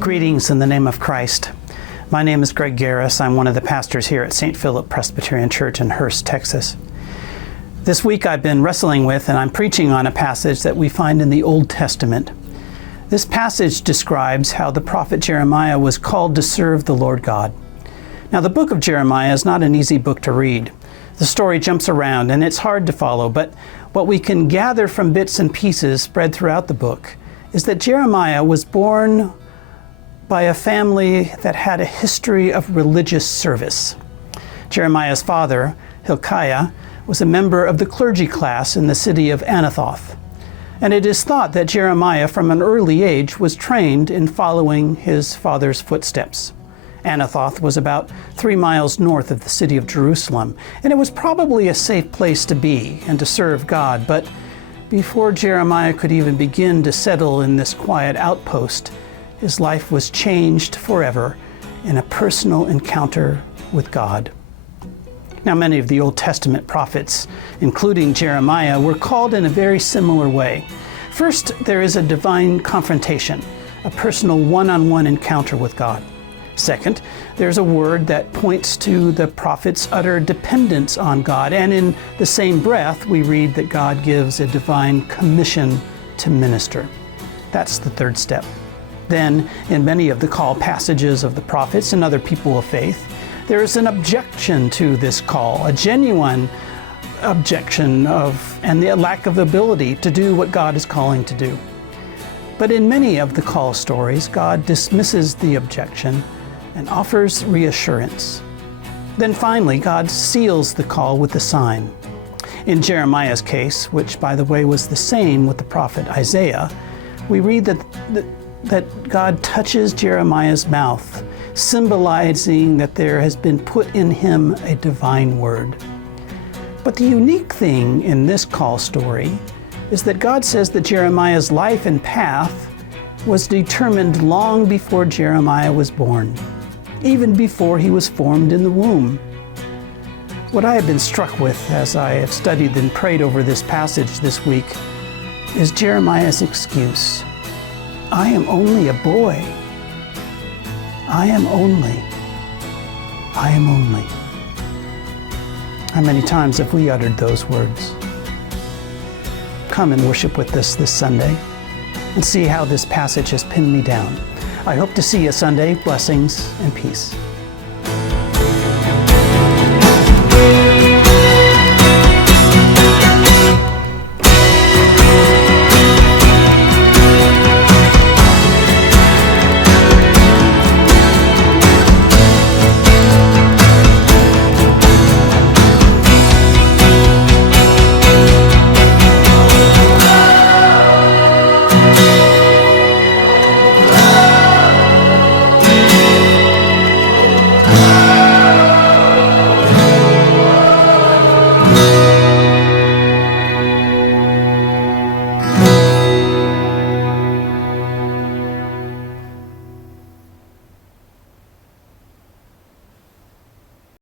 Greetings in the name of Christ. My name is Garis. I'm one of the pastors here at St. Philip Presbyterian Church in Hurst, Texas. This week I've been wrestling with and I'm preaching on a passage that we find in the Old Testament. This passage describes how the prophet Jeremiah was called to serve the Lord God. Now, the book of Jeremiah is not an easy book to read. The story jumps around and it's hard to follow, but what we can gather from bits and pieces spread throughout the book is that Jeremiah was born by a family that had a history of religious service. Jeremiah's father, Hilkiah, was a member of the clergy class in the city of Anathoth. And it is thought that Jeremiah from an early age was trained in following his father's footsteps. Anathoth was about 3 miles north of the city of Jerusalem, and it was probably a safe place to be and to serve God. But before Jeremiah could even begin to settle in this quiet outpost, his life was changed forever in a personal encounter with God. Now, many of the Old Testament prophets, including Jeremiah, were called in a very similar way. First, there is a divine confrontation, a personal one-on-one encounter with God. Second, there's a word that points to the prophet's utter dependence on God. And in the same breath, we read that God gives a divine commission to minister. That's the third step. Then, in many of the call passages of the prophets and other people of faith, there is an objection to this call, a genuine objection and the lack of ability to do what God is calling to do. But in many of the call stories, God dismisses the objection and offers reassurance. Then finally, God seals the call with a sign. In Jeremiah's case, which by the way was the same with the prophet Isaiah, we read that God touches Jeremiah's mouth, symbolizing that there has been put in him a divine word. But the unique thing in this call story is that God says that Jeremiah's life and path was determined long before Jeremiah was born, even before he was formed in the womb. What I have been struck with as I have studied and prayed over this passage this week is Jeremiah's excuse. I am only a boy. I am only. How many times have we uttered those words? Come and worship with us this Sunday and see how this passage has pinned me down. I hope to see you Sunday. Blessings and peace.